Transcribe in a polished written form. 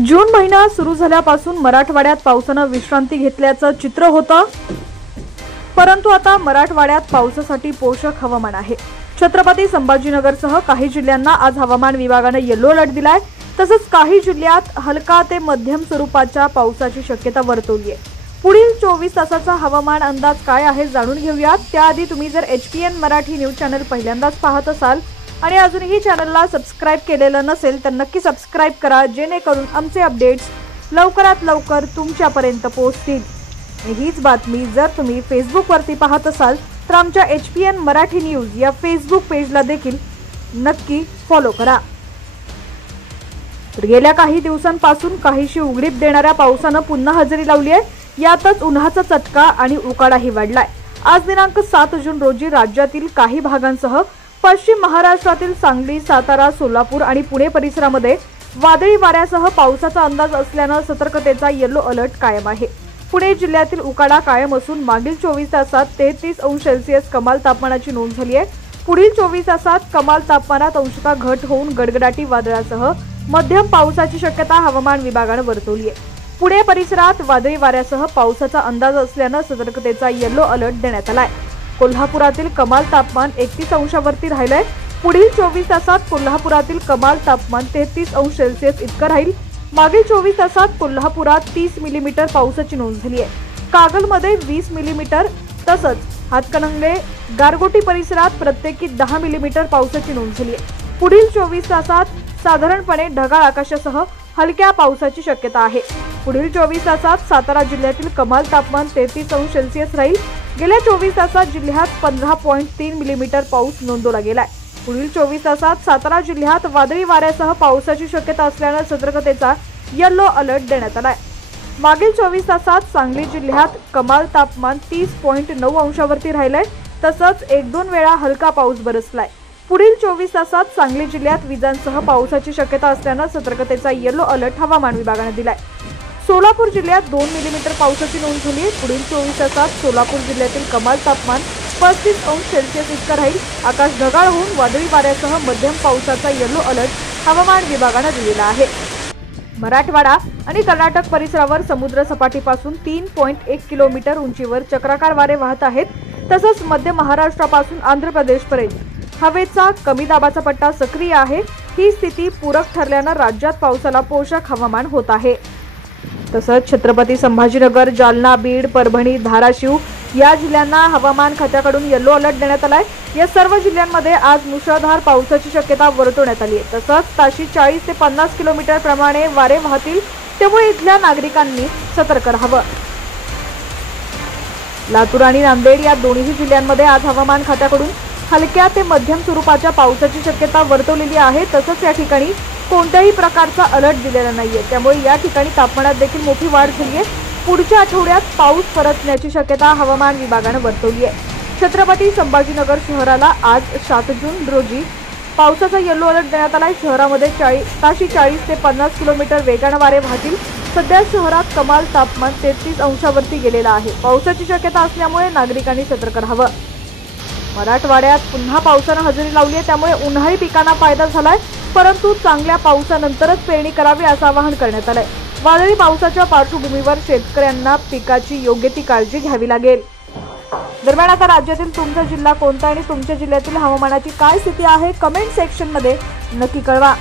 जून महिना सुरू झाल्यापासून मराठवाड्यात पावसानं विश्रांती घेतल्याचं चित्र होतं, परंतु आता मराठवाड्यात पावसासाठी पोषक हवामान आहे। छत्रपती संभाजीनगरसह काही जिल्ह्यांना आज हवामान विभागाने येलो अलर्ट दिलाय। तसंच काही जिल्ह्यात हलका ते मध्यम स्वरूपाच्या पावसाची शक्यता वर्तवली आहे। पुढील 24 तासाचा हवामान अंदाज काय आहे जाणून घेऊयात। त्याआधी तुम्ही जर HPN मराठी न्यूज चॅनल पहिल्यांदाच पाहत असाल आणि अजूनही चॅनलला सबस्क्राइब केलेलं नसेल तर नक्की सबस्क्राइब करा, जेणेकरून आमचे अपडेट्स लवकरात लवकर तुमच्यापर्यंत पोहोचतील। हीच बातमी जर तुम्ही फेसबुकवरती पाहत असाल तर आमच्या HPN मराठी न्यूज या फेसबुक पेजला देखील नक्की फॉलो करा। तर गेल्या काही दिवसांपासून काहीशी उघडीप देणाऱ्या पावसानं पुन्हा हजेरी लावली आहे। यातच उन्हाचा चटका आणि उकाडाही वाढलाय। आज दिनांक 7 जून रोजी राज्यातील काही भागांसह पश्चिम महाराष्ट्रातील सांगली, सातारा, सोलापूर आणि पुणे परिसरामध्ये वादळी वाऱ्यासह पावसाचा अंदाज असल्यानं सतर्कतेचा येलो अलर्ट कायम आहे। पुणे जिल्ह्यातील उकाडा कायम असून मागील 24 तासात 33 अंश सेल्सिअस कमाल तापमानाची नोंद झाली आहे। पुढील 24 तासात कमाल तापमानात अंशतः घट होऊन गडगडाटी वादळासह मध्यम पावसाची शक्यता हवामान विभागाने वर्तवली आहे। पुणे परिसरात वादळी वाऱ्यासह पावसाचा अंदाज असल्यानं सतर्कतेचा येलो अलर्ट देण्यात आलाय। कोल्हापुरातील कमाल तापमान 31 अंशावरती राहिलंय। पुढील 24 तासात कोल्हापुरातील कमाल तापमान 33 अंश सेल्सिअस इतकं राहील। मागील 24 तासात कोल्हापुरात 30 मिलीमीटर पावसाची नोंद झाली आहे। कागलमध्ये 20 मिलीमीटर तसंच हातकणंगले, गारगोटी परिसरात प्रत्येकी 10 मिलीमीटर पावसाची नोंद झाली आहे। पुढील 24 तासात साधारणपणे ढगाळ आकाशासह हलक्या पावसाची शक्यता आहे। पुढील 24 तासात सातारा जिल्ह्यातील कमाल तापमान 33 अंश सेल्सिअस राहील। गेल्या 24 तासात जिल्ह्यात 15.3 मिलीमीटर पाऊस नोंदवला गेलाय। पुढील 24 तासात सातारा जिल्ह्यात वादळी वाऱ्यासह पावसाची शक्यता असल्यानं सतर्कतेचा येलो अलर्ट देण्यात आलाय। मागील 24 तासात सांगली जिल्ह्यात कमाल तापमान 30.9 अंशावरती राहिलंय। तसंच 1-2 वेळा हलका पाऊस बरसलाय। पुढील 24 तासात सांगली जिल्ह्यात विजांसह पावसाची शक्यता असल्यानं सतर्कतेचा येलो अलर्ट हवामान विभागाने दिलाय। सोलापूर जिल्ह्यात 2 मिलीमीटर पावसाची नोंद झाली आहे। पुढील 24 तासात सोलापूर जिल्ह्यातील कमाल तापमान 35 अंश सेल्सिअस इतकं राहील। आकाश ढगाळ होऊन वादळी वाऱ्यासह मध्यम पावसाचा येलो अलर्ट हवामान विभागाने दिलेला आहे। मराठवाडा आणि कर्नाटक परिसरावर समुद्र सपाटीपासून 3.1 किलोमीटर उंचीवर चक्राकार वारे वाहत आहेत। तसंच मध्य महाराष्ट्रापासून आंध्र प्रदेशपर्यंत हवेचा कमी दाबाचा पट्टा सक्रिय आहे। ही स्थिती पूरक ठरल्यानं राज्यात पावसाला पोषक हवामान होत आहे। तसंच छत्रपती संभाजीनगर, जालना, बीड, परभणी, धाराशिव या जिल्ह्यांना हवामान खात्याकडून येलो अलर्ट देण्यात आलाय। या सर्व जिल्ह्यांमध्ये आज मुसळधार पावसाची शक्यता वर्तवण्यात आली आहे। तसंच ताशी 40 ते 50 किलोमीटर प्रमाणे वारे वाहतील, त्यामुळे इथल्या नागरिकांनी सतर्क राहावं। लातूर आणि नांदेड या दोन्ही जिल्ह्यांमध्ये आज हवामान खात्याकडून हलक्या ते मध्यम स्वरूपाच्या पावसाची शक्यता वर्तवलेली आहे। तसंच या ठिकाणी कोणत्याही प्रकारचा अलर्ट दिलेला नाहीये, त्यामुळे या ठिकाणी तापमानात देखील मोठी वाढ झाली आहे। पुढच्या आठवड्यात पाऊस परतण्याची शक्यता हवामान विभागाने वर्तवली आहे। छत्रपती संभाजीनगर शहराला आज 7 जून रोजी पावसाचा येलो अलर्ट देण्यात आलाय। शहरामध्ये ताशी 40 ते 50 किलोमीटर वेगाने वारे वाहतील। सध्या शहरात कमाल तापमान 33 अंशावरती गेलेलं आहे। पावसाची शक्यता असल्यामुळे नागरिकांनी सतर्क राहावं। मराठवाड्यात पुन्हा पावसानं हजेरी लावली आहे, त्यामुळे उन्हाळी पिकांना फायदा झालाय, परंतु चांगल्या पावसानंतरच पेरणी करावी असं आवाहन करण्यात आलंय। वादळी पावसाच्या पार्श्वभूमीवर शेतकऱ्यांना पिकाची योग्य ती काळजी घ्यावी लागेल। दरम्यान आता राज्यातील तुमचा जिल्हा कोणता आणि तुमच्या जिल्ह्यातील हवामानाची काय स्थिती आहे कमेंट सेक्शनमध्ये नक्की कळवा।